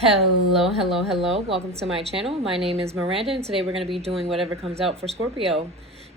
Hello, hello, hello. Welcome to my channel. My name is Miranda, and today we're going to be doing whatever comes out for Scorpio.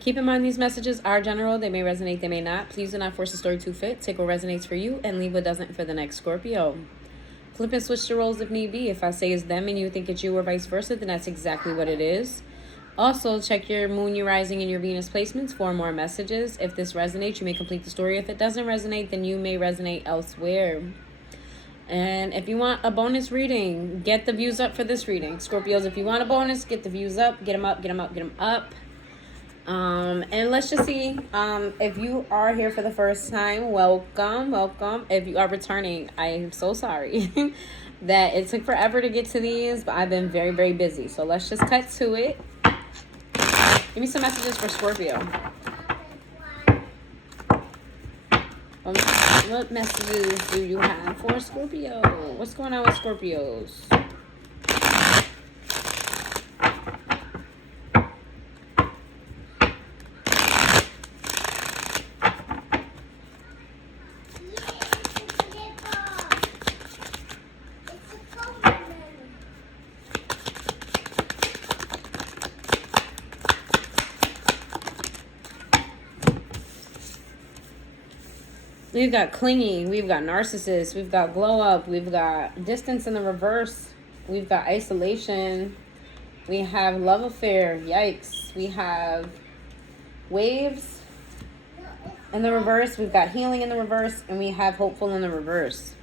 Keep in mind these messages are general. They may resonate, they may not. Please do not force the story to fit. Take what resonates for you and leave what doesn't for the next Scorpio. Flip and switch the roles if need be. If I say it's them and you think it's you or vice versa, then that's exactly what it is. Also, check your moon, your rising, and your Venus placements for more messages. If this resonates, you may complete the story. If it doesn't resonate, then you may resonate elsewhere. And if you want a bonus reading, get the views up for this reading. Scorpios, if you want a bonus, get the views up. Get them up, get them up, get them up. And let's just see. If you are here for the first time, welcome, welcome. If you are returning, I am so sorry that it took forever to get to these, but I've been very, very busy. So let's just cut to it. Give me some messages for Scorpio. What messages do you have for Scorpio? What's going on with Scorpios? We've got clinging, we've got narcissist, we've got glow up, we've got distance in the reverse, we've got isolation, we have love affair, yikes, we have waves in the reverse, we've got healing in the reverse, and we have hopeful in the reverse.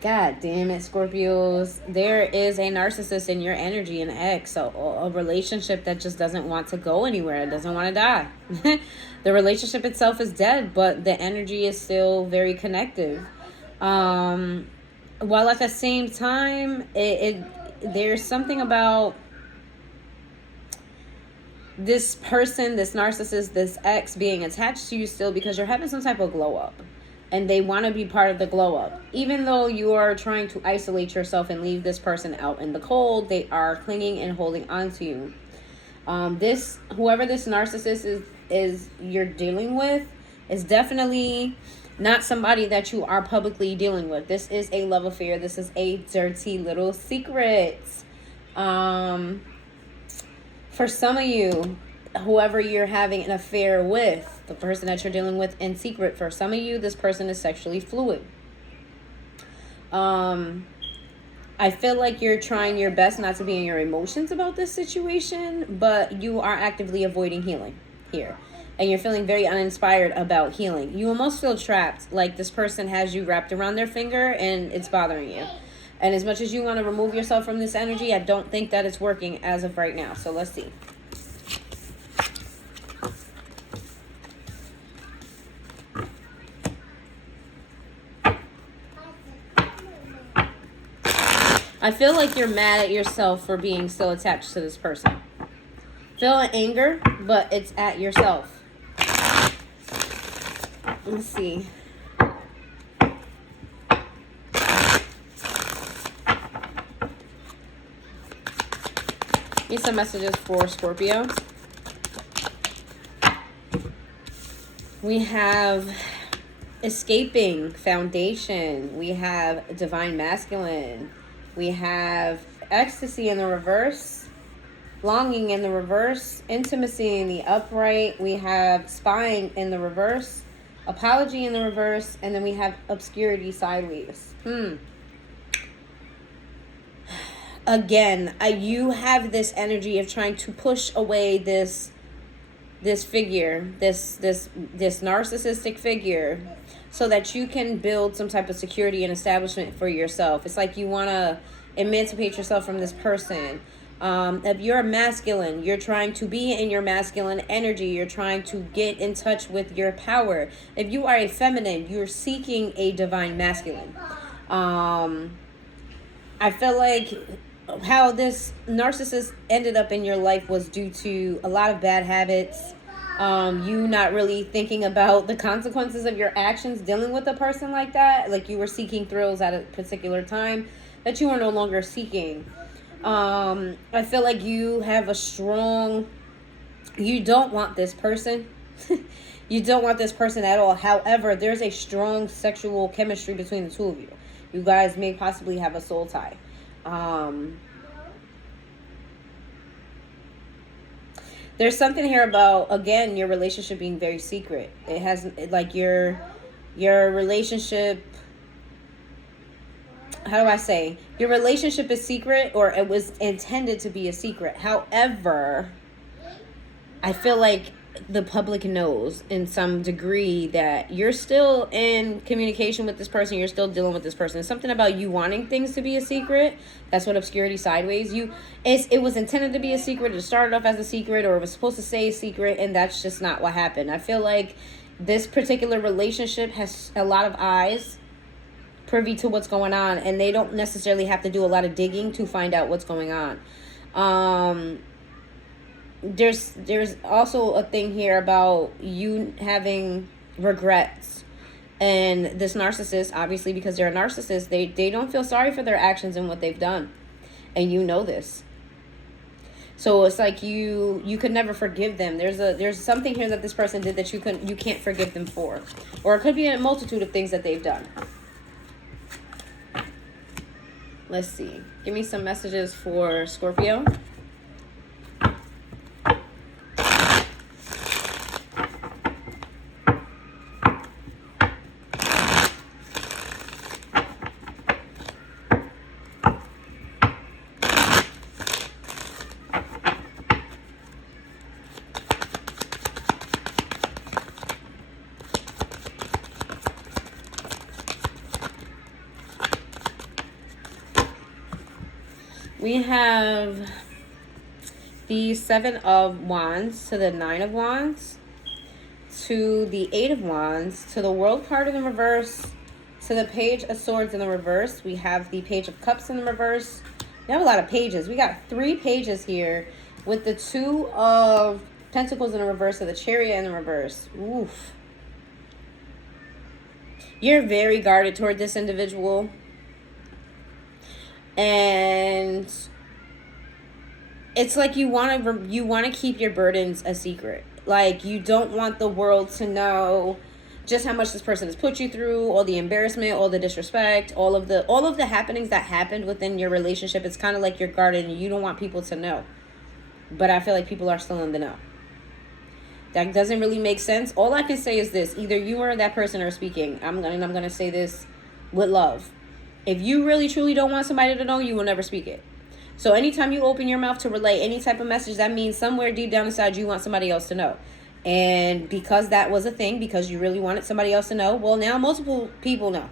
God damn it, Scorpios. There is a narcissist in your energy, an ex, a relationship that just doesn't want to go anywhere. It doesn't want to die. The relationship itself is dead, but the energy is still very connective. While at the same time, there's something about this person, this narcissist, this ex being attached to you still because you're having some type of glow up. And they want to be part of the glow up. Even though you are trying to isolate yourself and leave this person out in the cold, they are clinging and holding on to you. Whoever this narcissist is you're dealing with is definitely not somebody that you are publicly dealing with. This is a love affair. This is a dirty little secret. For some of you, whoever you're having an affair with, the person that you're dealing with in secret, for some of you, this person is sexually fluid. I feel like you're trying your best not to be in your emotions about this situation, but you are actively avoiding healing here. And you're feeling very uninspired about healing. You almost feel trapped, like this person has you wrapped around their finger and it's bothering you. And as much as you want to remove yourself from this energy, I don't think that it's working as of right now. So let's see. I feel like you're mad at yourself for being still attached to this person. Feel anger, but it's at yourself. Let's see. Need some messages for Scorpio. We have escaping, foundation. We have divine masculine. We have ecstasy in the reverse, longing in the reverse, intimacy in the upright. We have spying in the reverse, apology in the reverse, and then we have obscurity sideways. Again, you have this energy of trying to push away this figure, this narcissistic figure, so that you can build some type of security and establishment for yourself. It's like you want to emancipate yourself from this person. If you're masculine, you're trying to be in your masculine energy. You're trying to get in touch with your power. If you are a feminine, you're seeking a divine masculine. I feel like how this narcissist ended up in your life was due to a lot of bad habits. You not really thinking about the consequences of your actions dealing with a person like that. Like you were seeking thrills at a particular time that you are no longer seeking. I feel like you have you don't want this person. You don't want this person at all. However, there's a strong sexual chemistry between the two of you. You guys may possibly have a soul tie. There's something here about, again, your relationship being very secret. It has, like, your relationship, how do I say? Your relationship is secret, or it was intended to be a secret. However, I feel like the public knows in some degree that you're still in communication with this person. You're still dealing with this person. It's something about you wanting things to be a secret. That's what obscurity sideways. It was intended to be a secret. It started off as a secret, or it was supposed to say a secret, and that's just not what happened. I feel like this particular relationship has a lot of eyes privy to what's going on, and they don't necessarily have to do a lot of digging to find out what's going on. There's also a thing here about you having regrets, and this narcissist, obviously, because they're a narcissist, they don't feel sorry for their actions and what they've done, and you know this. So it's like you could never forgive them. There's something here that this person did that you can't forgive them for, or it could be a multitude of things that they've done. Let's see. Give me some messages for Scorpio. We have the 7 of Wands to the 9 of Wands to the 8 of Wands to the World card in the reverse to the Page of Swords in the reverse. We have the Page of Cups in the reverse. We have a lot of pages. We got 3 pages here with the 2 of Pentacles in the reverse to the Chariot in the reverse. Oof. You're very guarded toward this individual. And it's like you want to keep your burdens a secret. Like, you don't want the world to know just how much this person has put you through, all the embarrassment, all the disrespect, all of the happenings that happened within your relationship. It's kind of like you're guarded and you don't want people to know. But I feel like people are still in the know. That doesn't really make sense. All I can say is this: either you or that person are speaking. I'm gonna say this with love. If you really truly don't want somebody to know, you will never speak it. So anytime you open your mouth to relay any type of message, that means somewhere deep down inside you want somebody else to know. And because that was a thing, because you really wanted somebody else to know, well, now multiple people know.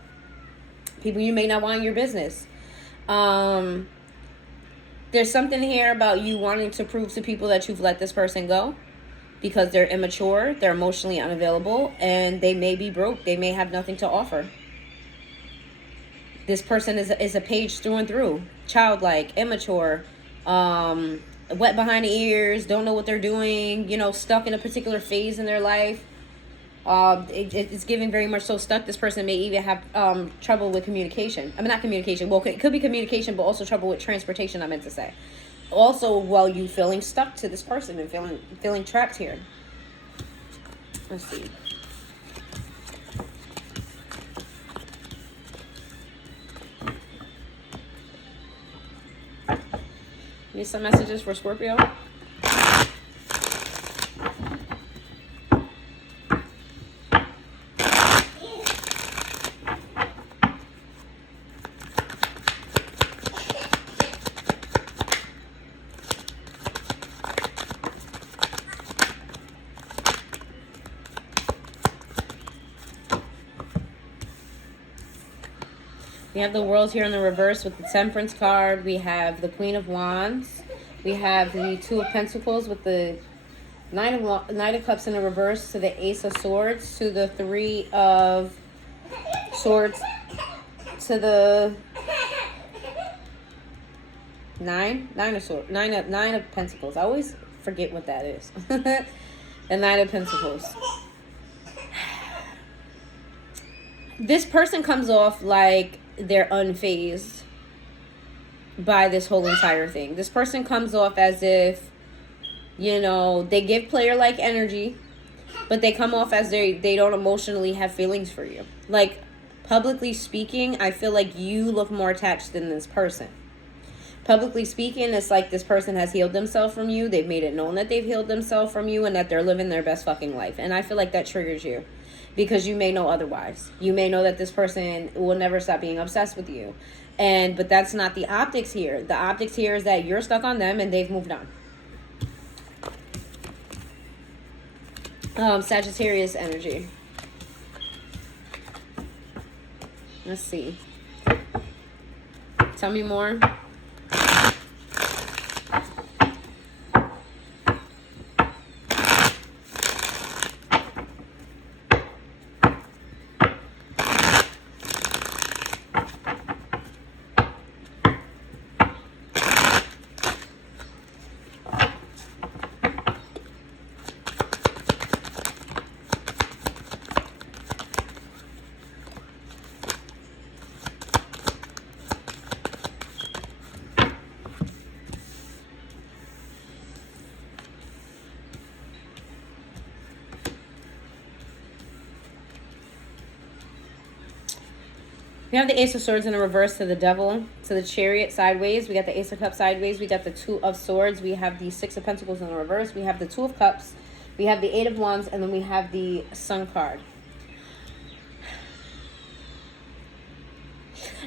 People you may not want in your business. There's something here about you wanting to prove to people that you've let this person go because they're immature, they're emotionally unavailable, and they may be broke. They may have nothing to offer. This person is a page through and through. Childlike, immature, wet behind the ears, don't know what they're doing, stuck in a particular phase in their life. It's giving very much so stuck. This person may even have trouble with communication. I mean, not communication. Well, it could be communication, but also trouble with transportation, I meant to say. Also, while you feeling stuck to this person and feeling trapped here. Let's see. Need some messages for Scorpio. We have the World here in the reverse with the Temperance card. We have the Queen of Wands. We have the 2 of Pentacles with the Knight of Cups in the reverse to the Ace of Swords to the 3 of Swords to the Nine of Pentacles. I always forget what that is. The 9 of Pentacles. This person comes off like they're unfazed by this whole entire thing. This person comes off as if, they give player-like energy, but they come off as they don't emotionally have feelings for you. Like, Publicly speaking, I feel like you look more attached than this person. Publicly speaking, it's like this person has healed themselves from you. They've made it known that they've healed themselves from you and that they're living their best fucking life. And I feel like that triggers you because you may know otherwise. You may know that this person will never stop being obsessed with you. But that's not the optics here. The optics here is that you're stuck on them and they've moved on. Sagittarius energy. Let's see. Tell me more. We have the Ace of Swords in the reverse to the Devil, to the Chariot sideways. We got the Ace of Cups sideways. We got the Two of Swords. We have the Six of Pentacles in the reverse. We have the Two of Cups. We have the Eight of Wands. And then we have the Sun card.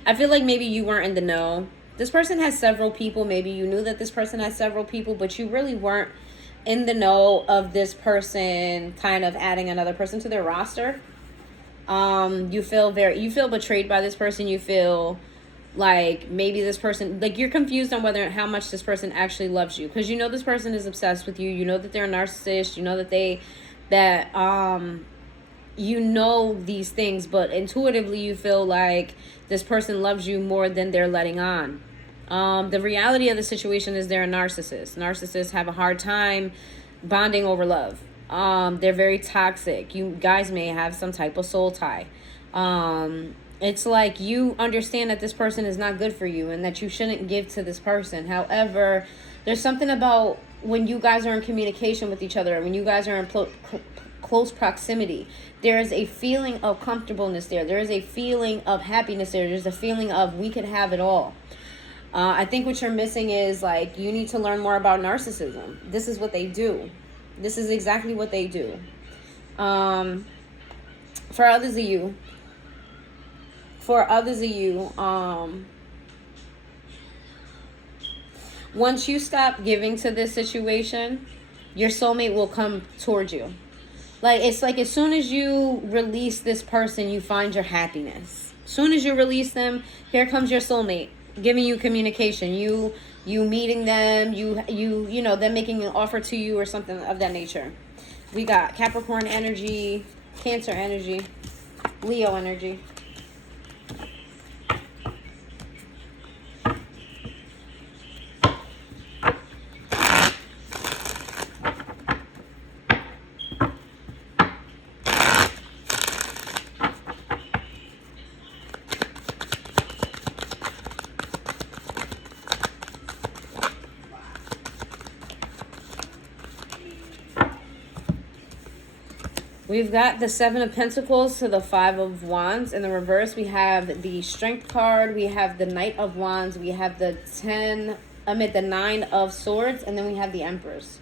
I feel like maybe you weren't in the know. This person has several people. Maybe you knew that this person has several people, but you really weren't in the know of this person kind of adding another person to their roster. You feel betrayed by this person. You feel like maybe this person, like you're confused on how much this person actually loves you, because you know this person is obsessed with you. You know that they're a narcissist. You know that you know these things, but intuitively you feel like this person loves you more than they're letting on. The reality of the situation is they're a narcissist. Narcissists have a hard time bonding over love. They're very toxic. You guys may have some type of soul tie. It's like you understand that this person is not good for you and that you shouldn't give to this person. However, there's something about when you guys are in communication with each other, when you guys are in close proximity, there is a feeling of comfortableness there. There is a feeling of happiness there. There's a feeling of we could have it all. I think what you're missing is like you need to learn more about narcissism. This is what they do. This is exactly what they do. For others of you, once you stop giving to this situation, your soulmate will come towards you. It's like as soon as you release this person, you find your happiness. As soon as you release them, here comes your soulmate, giving you communication. You meeting them, you know, them making an offer to you or something of that nature. We got Capricorn energy, Cancer energy, Leo energy. We've got the Seven of Pentacles to the Five of Wands. In the reverse, we have the Strength card. We have the Knight of Wands. We have the Nine of Swords. And then we have the Empress.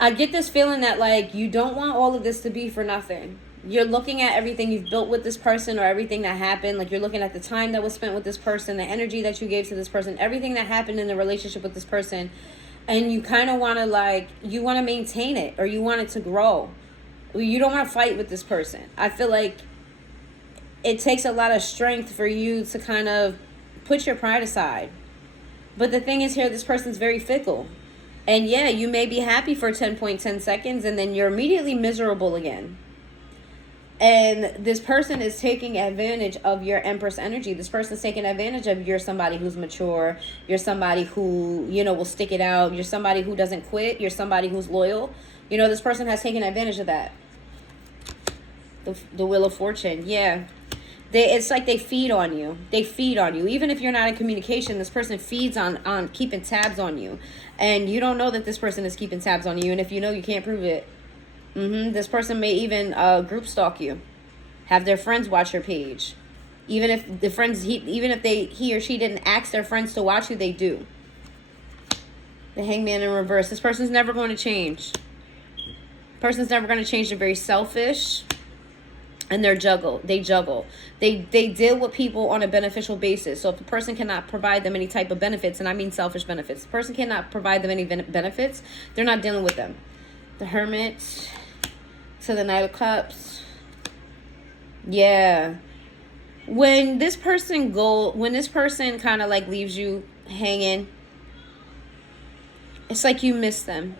I get this feeling that, like, you don't want all of this to be for nothing. You're looking at everything you've built with this person or everything that happened. Like, you're looking at the time that was spent with this person, the energy that you gave to this person, everything that happened in the relationship with this person. And you kind of want to, you want to maintain it or you want it to grow. You don't want to fight with this person. I feel like it takes a lot of strength for you to kind of put your pride aside. But the thing is here, this person's very fickle. And yeah, you may be happy for 10.10 seconds and then you're immediately miserable again. And this person is taking advantage of your Empress energy. This person's taking advantage of you're somebody who's mature. You're somebody who, you know, will stick it out. You're somebody who doesn't quit. You're somebody who's loyal. You know, this person has taken advantage of that. The Wheel of Fortune. Yeah. It's like they feed on you. They feed on you. Even if you're not in communication, this person feeds on keeping tabs on you. And you don't know that this person is keeping tabs on you. And if you know, you can't prove it. This person may even group stalk you. Have their friends watch your page. Even if the friends, he or she didn't ask their friends to watch you, they do. The Hangman in reverse. This person's never going to change. Person's never going to change. They're very selfish. And they juggle. They deal with people on a beneficial basis. So if a person cannot provide them any type of benefits, and I mean selfish benefits, the person cannot provide them any benefits, they're not dealing with them. The Hermit to the Knight of Cups. Yeah. When this person kind of like leaves you hanging, it's like you miss them.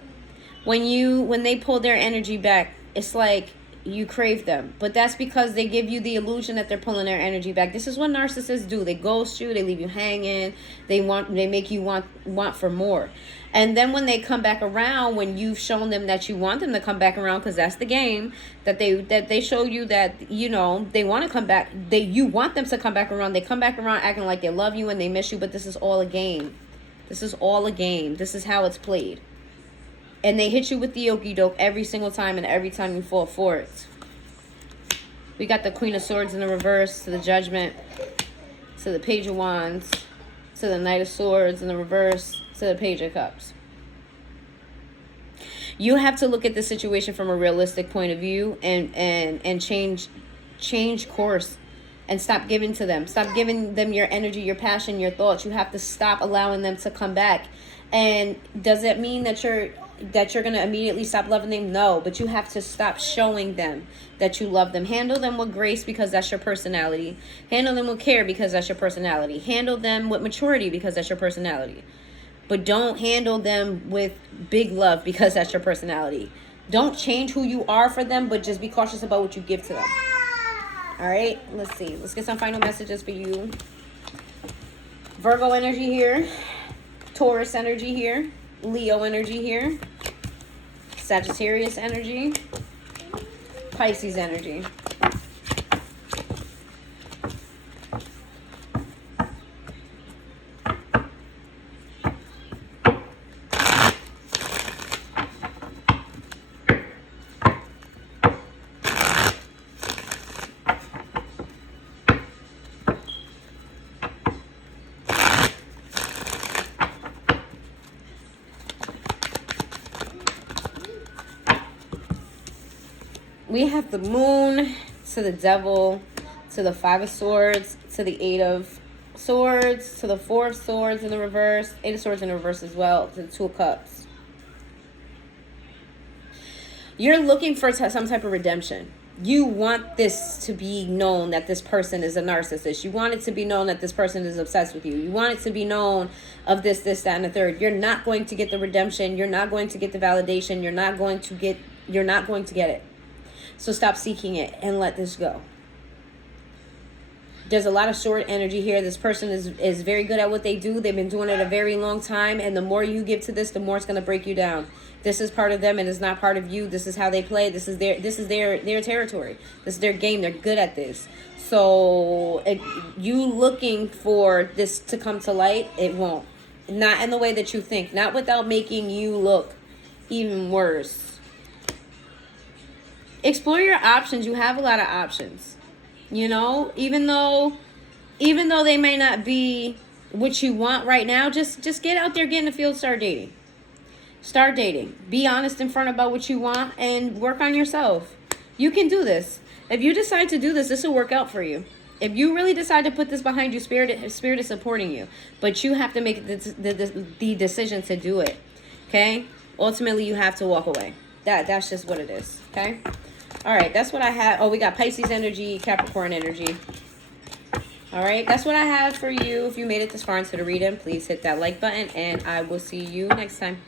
When they pull their energy back, it's like you crave them. But that's because they give you the illusion that they're pulling their energy back. This is what narcissists do. They ghost you, they leave you hanging, they make you want for more. And then when they come back around, when you've shown them that you want them to come back around, because that's the game, that they show you that, you know, they want to come back, you want them to come back around, they come back around acting like they love you and they miss you, but this is all a game. This is all a game. This is how it's played. And they hit you with the okie doke every single time, and every time you fall for it. We got the Queen of Swords in the reverse, to the Judgment, to the Page of Wands, to the Knight of Swords in the reverse, to the Page of Cups. You have to look at the situation from a realistic point of view and change course. And stop giving to them. Stop giving them your energy, your passion, your thoughts. You have to stop allowing them to come back. And does it mean that you're going to immediately stop loving them? No, but you have to stop showing them that you love them. Handle them with grace because that's your personality. Handle them with care because that's your personality. Handle them with maturity because that's your personality. But don't handle them with big love because that's your personality. Don't change who you are for them, but just be cautious about what you give to them. All right, let's see. Let's get some final messages for you. Virgo energy here. Taurus energy here. Leo energy here. Sagittarius energy. Pisces energy. We have the Moon to the Devil, to the Five of Swords, to the Eight of Swords, to the Four of Swords in the reverse, Eight of Swords in the reverse as well, to the Two of Cups. You're looking for some type of redemption. You want this to be known that this person is a narcissist. You want it to be known that this person is obsessed with you. You want it to be known of this, that, and the third. You're not going to get the redemption. You're not going to get the validation. You're not going to get it. So stop seeking it and let this go. There's a lot of sword energy here. This person is very good at what they do. They've been doing it a very long time. And the more you give to this, the more it's going to break you down. This is part of them and it's not part of you. This is how they play. This is their territory. This is their game. They're good at this. So you looking for this to come to light, it won't. Not in the way that you think. Not without making you look even worse. Explore your options. You have a lot of options. You know, even though they may not be what you want right now, just get out there, get in the field, start dating. Start dating. Be honest in front about what you want and work on yourself. You can do this. If you decide to do this, this will work out for you. If you really decide to put this behind you, Spirit is supporting you. But you have to make the decision to do it. Okay? Ultimately, you have to walk away. That's just what it is. Okay? All right, that's what I have. Oh, we got Pisces energy, Capricorn energy. All right, that's what I have for you. If you made it this far into the reading, please hit that like button, and I will see you next time.